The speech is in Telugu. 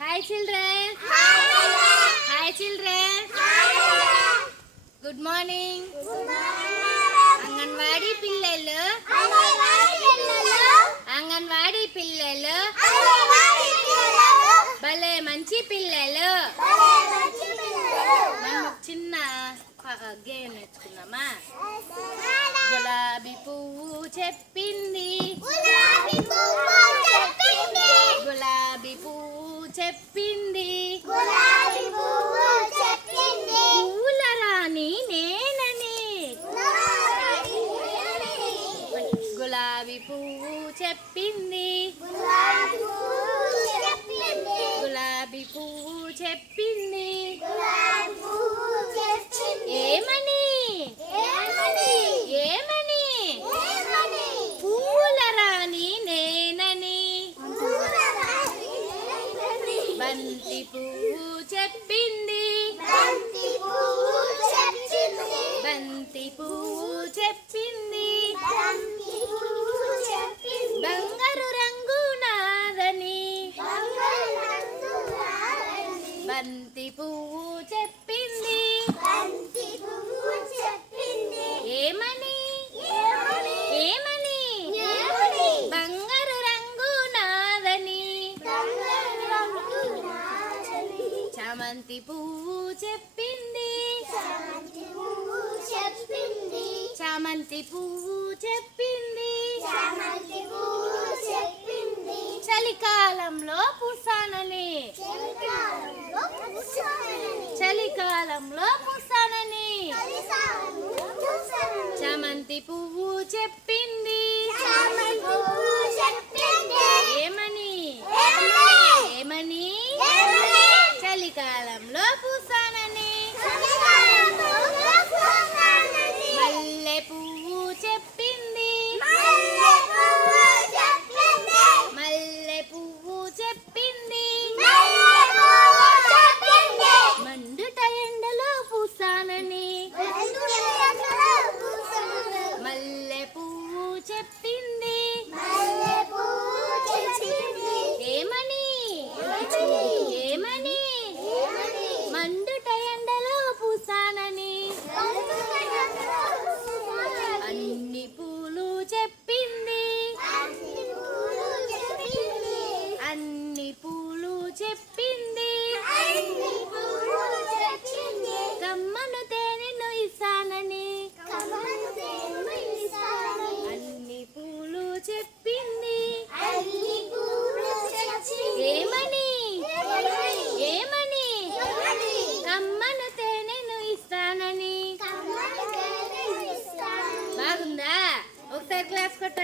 Hi children hi children good morning anganwadi పిల్లలు. అంగన్వాడీ పిల్లలు. భలే మంచి పిల్లలు. మనం ఒక చిన్న గేమ్ నేర్చుకుందామా? గులాబీ పువ్వు చెప్పింది గులాబీ పువ్వు చెప్పింది. పువ్వుల రాణి నేనని. గులాబీ పువ్వు చెప్పింది గులాబీ పువ్వు చెప్పింది ఏమని ఏమని పువ్వుల రాణి నేనని బంతి పువ్వు చెప్పింది. బంతి పువ్వు చెప్పింది. బంగారు చామంతి పువ్వు చెప్పింది. చామంతి పువ్వు చెప్పింది. చలికాలంలో పుసానని. చలికాలంలో పుసానని. చామంతి పువ్వు చెప్పింది ఏమని ఏమని చలికాలంలో పుసానని మల్లె పువ్వు చెప్పింది మల్లె పువ్వు చెప్పింది మండుట ఎండలో పూసానని మల్లె పువ్వు చెప్పింది ఏమని ఏమని మండుట ఎండలో పూసానని అన్ని పూలు చెప్పింది అన్ని పూలు చెప్పింది కమ్మను తేనెను ఇస్తానని అన్ని పూలు చెప్పింది. ఏమని? ఏమని? కమ్మను తేనెను ఇస్తానని. బాగుందా? ఒకసారి క్లాస్ కొట్ట